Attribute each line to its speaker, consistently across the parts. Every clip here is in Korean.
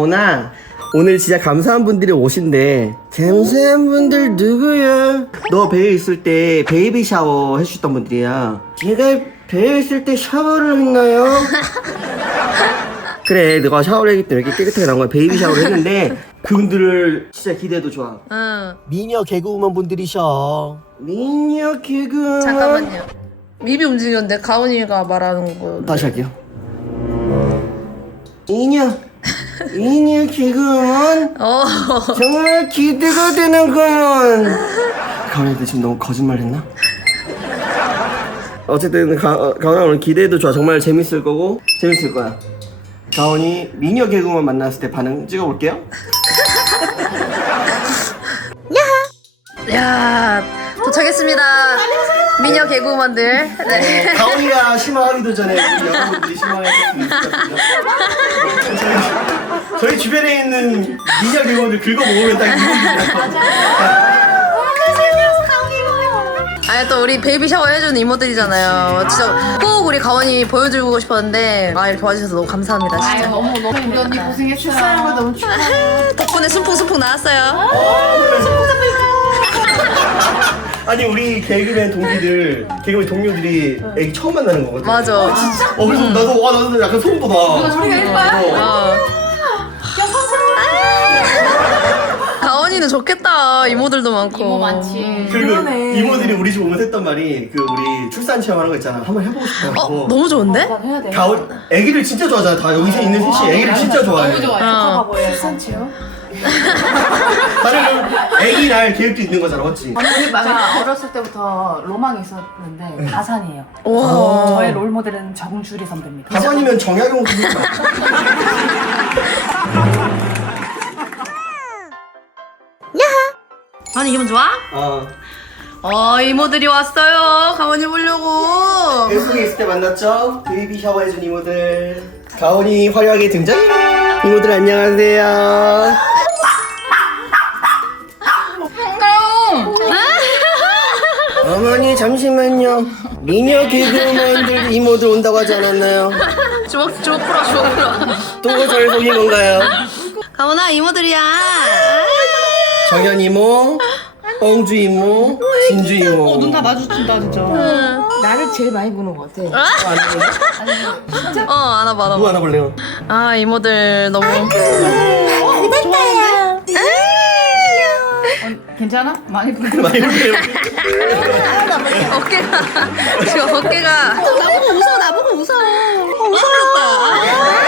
Speaker 1: 가온아, 오늘 진짜 감사한 분들이 오신대. 감사한 분들 누구야? 너 배에 있을 때 베이비 샤워 해주셨던 분들이야. 제가 배에 있을 때 샤워를 했나요? 그래, 너가 샤워를 했기 때문에 이렇게 깨끗하게 나온 거야. 베이비 샤워를 했는데 그분들을 진짜 기대해도 좋아.
Speaker 2: 응.
Speaker 1: 미녀 개그우먼 분들이셔. 미녀 개그우먼.
Speaker 2: 잠깐만요. 입이 움직였는데 가온이가 말하는 거.
Speaker 1: 다시 할게요. 미녀 개그우먼. 정말 기대가 되는구먼. 가온이한테 지금 너무 거짓말 했나? 어쨌든 가온아, 오늘 기대해도 좋아. 정말 재밌을 거고 재밌을 거야. 가온이 미녀 개그우먼 만났을 때 반응 찍어볼게요.
Speaker 2: 야, 도착했습니다. 미녀 개그우먼들. 네.
Speaker 1: 가온이가 실망하기도 전에 우리 여러분들이 실망했으면 좋겠거든요. 저희 주변에 있는 미녀 개그우먼들 긁어모으면 딱 이분들이라서.
Speaker 2: 아니 또 우리 베이비 샤워 해준 이모들이잖아요. 진짜 꼭 우리 가온이 보여주고 싶었는데 아 이렇게 와주셔서 너무 감사합니다 진짜.
Speaker 3: 너무 우리 언니 고생했어요. 출산한 거 너무 축하해요.
Speaker 2: 덕분에 순풍순풍 나왔어요.
Speaker 1: 아니 우리 개그맨 동료들이 애기 처음 만나는 거거든.
Speaker 2: 맞아.
Speaker 1: 진짜? 그래서 나도 약간 소름 돋아.
Speaker 3: 소리가 예뻐요?
Speaker 2: 가온이는 좋겠다. 이모들도 많고.
Speaker 3: 이모 많지.
Speaker 1: 그리고 이모들이 우리 집 오면서 했던 말이 그 우리 출산 체험하는 거 있잖아. 한번 해보고 싶다고.
Speaker 2: 너무 좋은데?
Speaker 3: 해야 돼.
Speaker 1: 가온 애기를 진짜 좋아하잖아. 다 여기서 있는 셋이 애기를 진짜 좋아해.
Speaker 3: 너무 좋아요. 조카바보예요. 출산체요?
Speaker 1: 나는 애기 날 계획도 있는 거잖아, 맞지?
Speaker 3: 제가 어렸을 때부터 로망이 있었는데 가산이에요.
Speaker 2: 와.
Speaker 3: 저의 롤모델은 정주리 선배입니다.
Speaker 1: 가산이면 정약용 선생님.
Speaker 2: 아니 기분 좋아? 이모들이 왔어요. 가온이 보려고.
Speaker 1: 뱃속에 있을 때 만났죠? 베이비 샤워해준 이모들. 가온이 화려하게 등장. 이모들 안녕하세요. 어머니 잠시만요. 미녀 개그우먼들 이모들 온다고 하지 않았나요?
Speaker 2: 주먹 풀어.
Speaker 1: 또 저를 속인 건가요?
Speaker 2: 가온아 이모들이야.
Speaker 1: 정연 이모, 뻥주 이모, 진주 이모.
Speaker 3: 눈 다 마주친다 진짜. 나를 제일 많이 보는 것 같아.
Speaker 2: 안아봐.
Speaker 1: 누구 안아볼래요?
Speaker 2: 아 이모들 너무.
Speaker 3: 괜찮아? 많이 보는
Speaker 1: 많이 볼래요?
Speaker 2: 어깨가 지금 어깨가 나보고 웃어. 웃어졌다.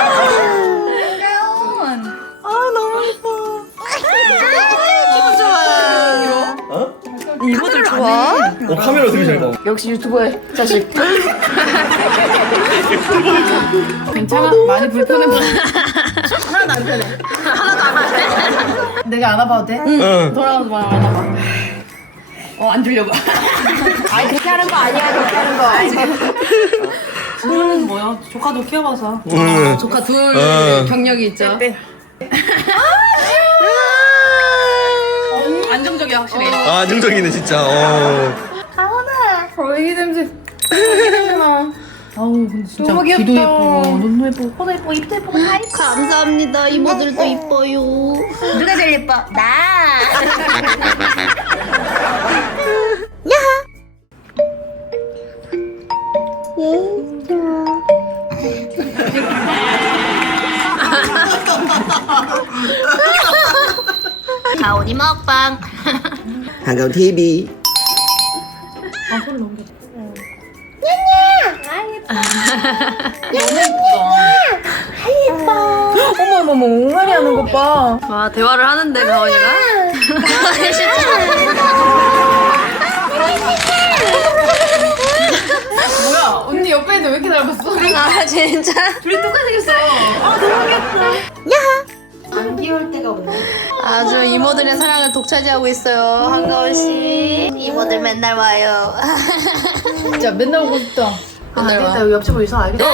Speaker 2: 너무 예뻐. 기분 좋아.
Speaker 1: 어?
Speaker 2: 이모들 좋아?
Speaker 1: 카메라 되게 잘 봐.
Speaker 3: 역시 유튜버의 자식. 괜찮아? 많이 불편해 보여. 하나도 안 편해. 내가 안아봐도 돼?
Speaker 1: 응.
Speaker 3: 돌아가서 말 안아봐. 안 주려고. 아니 그렇게 하는 거 아니야. 그렇게 하는 거. 그거는 뭐야? 조카도 키워봐서.
Speaker 1: 응.
Speaker 2: 조카 둘 경력이 있죠.
Speaker 3: 안정적이야 확실히.
Speaker 1: 안정적이네 진짜.
Speaker 3: 애기 냄새. 아우 근데 진짜
Speaker 2: 너무 귀엽다.
Speaker 3: 귀도 예쁘고 눈도 예쁘고 코도 예쁘고 입도 예쁘고 다 예뻐.
Speaker 2: 감사합니다. 이모들도 이뻐요.
Speaker 3: 누가 제일 예뻐? 나.
Speaker 2: 가온이 먹방.
Speaker 1: 한가운 TV.
Speaker 3: 어머머머 옹알이 하는 것 봐.
Speaker 2: 와 대화를 하는데 가온이가.
Speaker 3: 뭐야? 언니 옆에 있는데 왜 이렇게 닮았어?
Speaker 2: 아 진짜.
Speaker 3: 둘이 똑같이 생겼어. 안 귀여울 때가 없네.
Speaker 2: 아주 이모들의 사랑을 독차지하고 있어요. 한가온 씨. 이모들 맨날 와요.
Speaker 3: 진짜 맨날 오고 싶다.
Speaker 2: 맨날 와.
Speaker 3: 여기 옆집으로 이사 알겠어?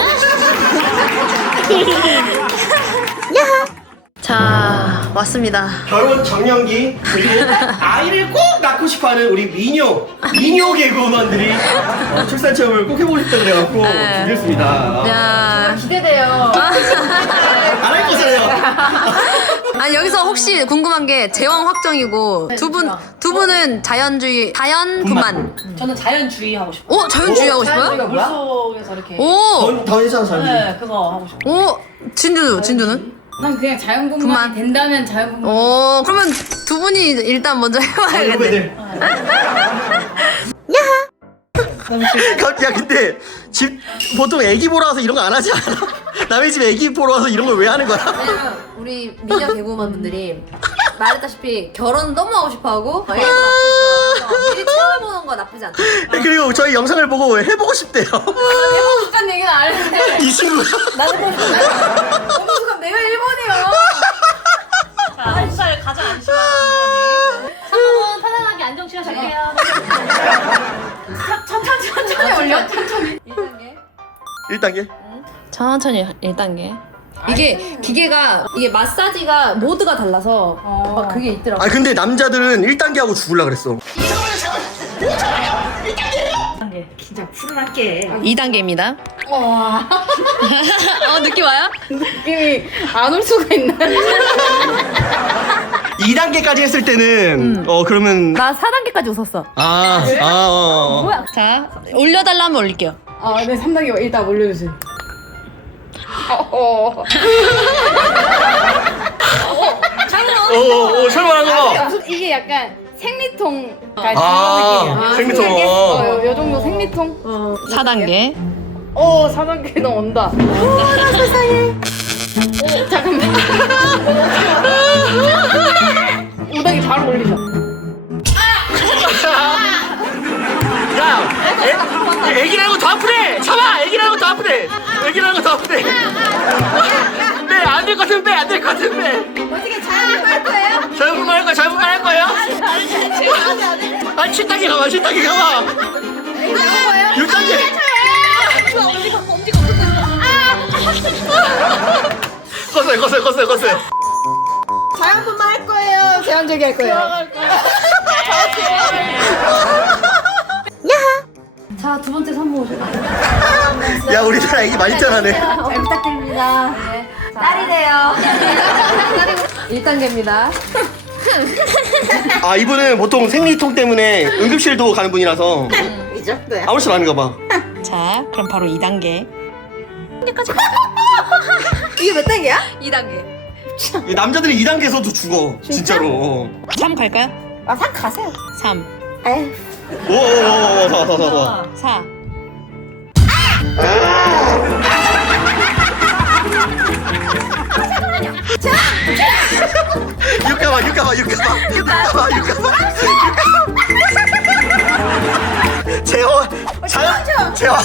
Speaker 2: 자 왔습니다.
Speaker 1: 결혼 정년기 그리고 아이를 꼭 낳고 싶어하는 우리 미녀 개그우먼들이 출산 체험을 꼭 해보고 싶다 그래갖고 준비했습니다.
Speaker 2: 야.
Speaker 3: 기대돼요.
Speaker 1: 안 할 거잖아요.
Speaker 2: 아니 여기서 혹시 궁금한 게 제왕 확정이고 두 분은 자연분만.
Speaker 3: 저는 자연주의 하고 싶어요.
Speaker 2: 오 자연주의 하고 싶어요?
Speaker 3: 자연주의가 물속에서 이렇게.
Speaker 2: 오.
Speaker 1: 더 이상 잘
Speaker 3: 네, 그거 하고 싶어요.
Speaker 2: 오 진주는?
Speaker 4: 난 그냥 자연분만이
Speaker 2: 분만.
Speaker 4: 된다면 자연분만.
Speaker 2: 오 그러면 두 분이 일단 먼저 해봐야겠네.
Speaker 1: 야 근데 집 보통 애기 보러 와서 이런 거 안 하지 않아? 남의 집 애기 보러 와서 이런 걸 왜 하는 거야?
Speaker 2: 왜냐면 우리 미녀 개그우먼 분들이 말했다시피 결혼 너무 하고 싶어하고 미리 체험해보는 거 나쁘지 않다.
Speaker 1: 그리고 저희 영상을 보고 해보고 싶대요.
Speaker 4: 해보고 싶다는 얘기는 안 했는데.
Speaker 1: 이 친구가
Speaker 4: 어느 순간 내가 1번이야.
Speaker 3: 자, 한 살 가장 안심한 언니. 상품은 편안하게 안정 취하실게요.
Speaker 4: 천천히 올려. 천천히.
Speaker 1: 1단계?
Speaker 2: 천천히 1단계. 이게 기계가 이게 마사지가 모드가 달라서 막 그게 있더라고.
Speaker 1: 아 근데 남자들은 1단계 하고 죽을라 그랬어.
Speaker 3: 진짜 푸른하게.
Speaker 2: 2단계입니다.
Speaker 4: 와.
Speaker 2: 느낌 와요?
Speaker 4: 느낌이 안 올 수가 있나?
Speaker 1: 2단계까지 했을 때는 그러면
Speaker 2: 나 4단계까지 웃었어.
Speaker 1: 뭐야?
Speaker 2: 자 올려달라 하면 올릴게요.
Speaker 4: 네 3단계 일단 올려주세요.
Speaker 1: 설마한 거.
Speaker 4: 이게 약간 생리통 그런 느낌이야.
Speaker 1: 생리통.
Speaker 4: 요 정도 생리통?
Speaker 2: 4단계.
Speaker 4: 4단계 너 온다. 나 세상에. 잠깐만. 5단계 바로 올리자.
Speaker 1: 야, 애기라는 거 더 아프네. 참아, 애기라는 거 더 아프네. 애기라는 거 더 아프네. 빼, 안 될 것 같으면 빼, 안 될 것 같으면 빼.
Speaker 4: 어떻게 자연분만 할 거예요?
Speaker 1: 자연분만 할 거야, 자연분만 할 거야. 아니 7단계 가봐, 7단계 가봐. 6단계. 껐어요.
Speaker 4: 자연분만 할 거예요? 제한적이 할 거예요?
Speaker 2: 자 두 번째 선물.
Speaker 1: 야, 우리나라 애기 많이 자라네.
Speaker 2: 잘 부탁드립니다. 딸이래요. 1단계입니다.
Speaker 1: 아, 이분은 보통 생리통 때문에 응급실도 가는 분이라서
Speaker 4: 이 정도야.
Speaker 1: 아무렇지도 않은가 봐.
Speaker 2: 자 그럼 바로 2단계.
Speaker 4: 이게 몇 단계야?
Speaker 2: 2단계.
Speaker 1: 남자들이 2단계에서도 죽어. 진짜로.
Speaker 2: 3 갈까요?
Speaker 4: 3 가세요.
Speaker 2: 3,
Speaker 4: 에휴.
Speaker 1: 오, 더.
Speaker 2: 4.
Speaker 1: 육가봐. 재화.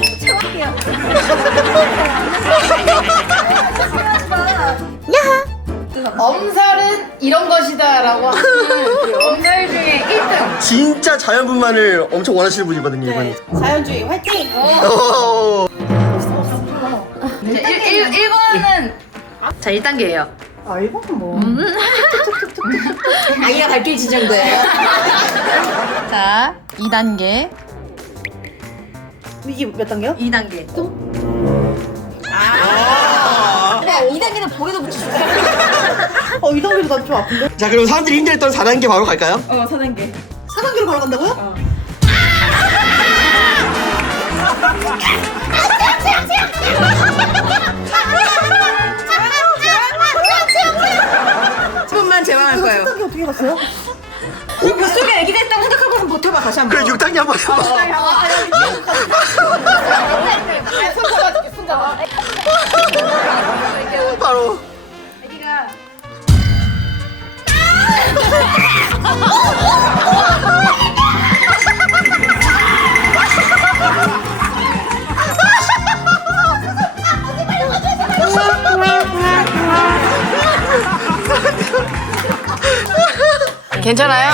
Speaker 4: 엄살은 이런 것이다라고 하는 그 엄살 중에 1등.
Speaker 1: 진짜 자연분만을 엄청 원하시는 분이거든요, 이분이.
Speaker 4: 자연주의 화이팅!
Speaker 1: 오.
Speaker 4: 1번은
Speaker 2: 자 1단계예요.
Speaker 4: 아 1번은 뭐 아이가 갈 길 지정돼.
Speaker 2: 자 2단계.
Speaker 4: 이게 몇 단계요?
Speaker 2: 2단계.
Speaker 4: 야 2단계는 보기도 붙일 수 있어. 2단계도 난 좀 아픈데?
Speaker 1: 자, 그럼 사람들이 힘들었던 4단계 바로 갈까요?
Speaker 4: 4단계 4단계로 바로 간다고요?
Speaker 3: 조금만 제왕할 거예요.
Speaker 4: 4단계 어떻게 갔어요?
Speaker 3: 뱃속에 애기가 있다고 생각하고 한번 버텨봐, 다시 한 번.
Speaker 1: 그래, 6단계 한번 해봐.
Speaker 4: 손 잡아줄게 손 잡아.
Speaker 1: 바로.
Speaker 4: 애기가
Speaker 3: 괜찮아요?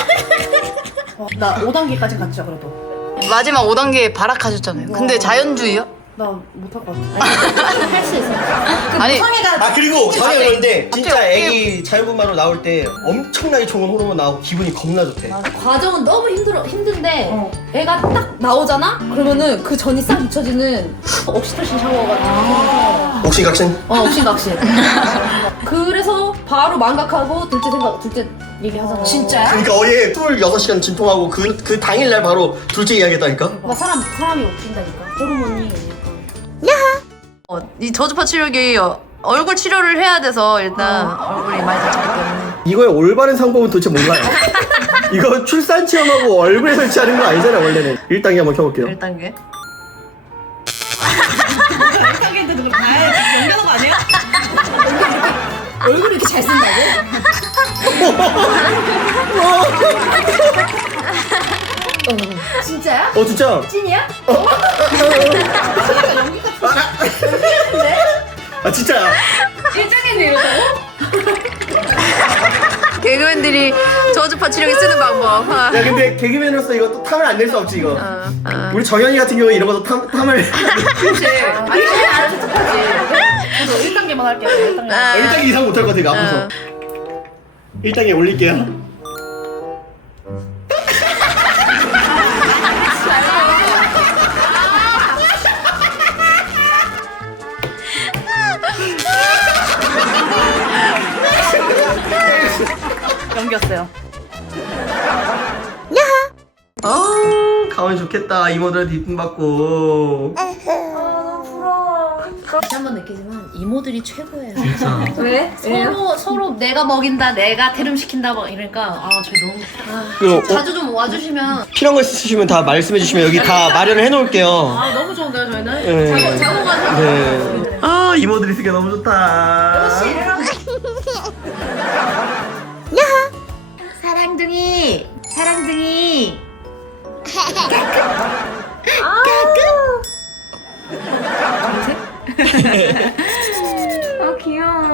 Speaker 4: 나 5단계까지 갔죠 그래도.
Speaker 3: 마지막 5단계 발악하셨잖아요. 근데 자연주의요? 나 못할 것 같아. 할 수 있어.
Speaker 2: 아니
Speaker 1: 아 그리고 전에 그런데 진짜 애기 자연분만으로 나올 때 엄청나게 좋은 호르몬 나오고 기분이 겁나 좋대.
Speaker 3: 과정은 너무 힘든데 애가 딱 나오잖아? 그러면은 그 전이 싹 잊혀지는 옥시토신 샤워가
Speaker 1: 옥신각신.
Speaker 3: 옥신각신. 그래서 바로 망각하고 둘째 얘기하잖아. 진짜야?
Speaker 1: 그러니까 어제 26시간 진통하고 그 당일날 바로 둘째 이야기했다니까.
Speaker 3: 막 사람이 웃긴다니까. 호르몬이.
Speaker 2: 이 저주파 치료기 얼굴 치료를 해야 돼서 일단 얼굴이 많이 다쳤기 때문에.
Speaker 1: 이거의 올바른 상법은 도대체 몰라요. 이거 출산 체험하고 얼굴에 설치하는 거 아니잖아요 원래는. 1단계 한번 켜볼게요.
Speaker 2: 1단계.
Speaker 3: 1단계인데 그걸 다 연결한 거 아니야? 얼굴 이렇게 잘 쓴다고? 진짜야?
Speaker 1: 진짜?
Speaker 3: 찐이야?
Speaker 1: 아 진짜야.
Speaker 3: 1장인데 이러다고?
Speaker 2: 개그맨들이 저주파 치료기 쓰는 방법.
Speaker 1: 야 근데 개그맨으로서 이거 또 탐을 안 낼 수 없지 이거. 우리 정현이 같은 경우에 이런 것도 탐을.
Speaker 3: 그치. 아니 알아서 착하지. 저도 1단계만 할게요. 1단계.
Speaker 1: 1단계 이상 못할 것 같아 이거 아파서. 1단계 올릴게요.
Speaker 3: 넘겼어요.
Speaker 1: 가만히 좋겠다. 이모들한테 이쁨 받고.
Speaker 3: 다시 한 번 느끼지만 이모들이 최고예요.
Speaker 2: 왜?
Speaker 3: 서로 내가 먹인다, 내가 태름 시킨다 막 이러니까 저 너무
Speaker 1: 그리고
Speaker 3: 자주 좀 와주시면
Speaker 1: 필요한 거 있으시면 다 말씀해 주시면 여기 다 마련을 해놓을게요.
Speaker 3: 너무 좋은데요 저희는.
Speaker 1: 네.
Speaker 3: 자고 가서.
Speaker 1: 네. 이모들이 있으니까 너무 좋다.
Speaker 3: 사랑둥이. 귀여워.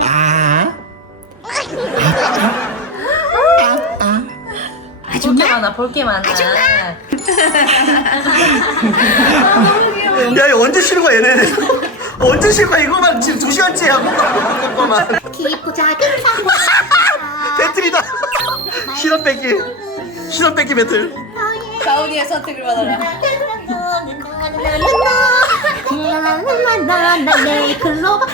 Speaker 3: 볼게 많아.
Speaker 1: 야, 이거 언제 쉬는 거야, 얘네? 언제 쉬는 거야? 이거만 지금 2시간째 하고 이거만.
Speaker 5: 깊고 작은 상관
Speaker 1: 배틀이다. 신혼 뺏기 배틀.
Speaker 3: 가온이의 선택을 받아라.
Speaker 5: 내 클로버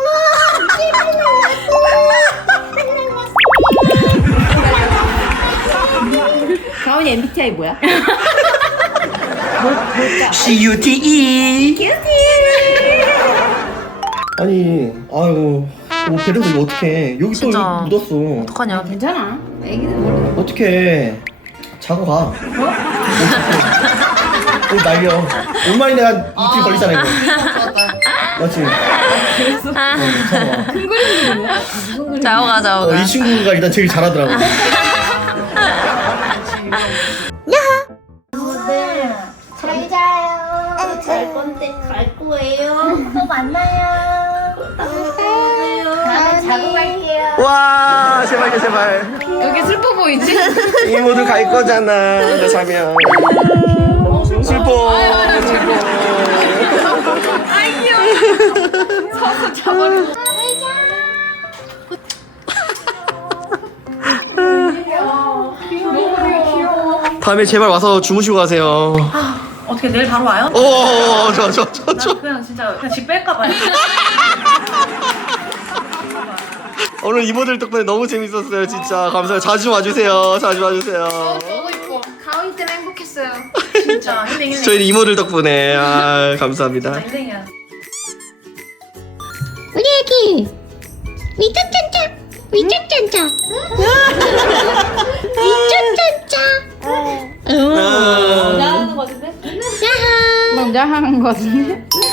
Speaker 3: 가온이 MBTI 뭐야?
Speaker 1: CUTE. 아니, 아이고, 배려서 이거 어떡해. 여기
Speaker 2: 진짜.
Speaker 1: 또 묻었어.
Speaker 2: 어떡하냐.
Speaker 3: 괜찮아. 애기들 머리.
Speaker 1: 어떡해. 자고 가. 날려. 얼마나 내가 이틀 걸리잖아, 이거. 맞지?
Speaker 2: 자고 가, 자고 가.
Speaker 1: 이 친구가 일단 제일 잘하더라고.
Speaker 5: 잘 자요 잘 건데 갈 거예요 또 만나요 다음에 자고 갈게요
Speaker 1: 와, 제발.
Speaker 3: 여기 슬퍼 보이지?
Speaker 1: 이모들 갈 거잖아. 나 자면. 슬퍼. 다음에 제발 와서 주무시고 가세요.
Speaker 3: 어떻게 내일 바로 와요?
Speaker 1: 좋아.
Speaker 3: 그냥 진짜 그냥 집 뺄까 봐요.
Speaker 1: 오늘 이모들 덕분에 너무 재밌었어요, 진짜. 감사해요. 자주 와주세요.
Speaker 4: 너무 이뻐. 가온이 때문에 행복했어요.
Speaker 3: 진짜 힐링.
Speaker 1: 저희는 이모들 덕분에. 감사합니다.
Speaker 3: 힐링이야.
Speaker 5: 우리 애기 위짜짜짜 위짜짜짜 위짜짜짜
Speaker 3: 나하는 거 같은데?
Speaker 5: 야하
Speaker 4: 남자 하는 거 같은데?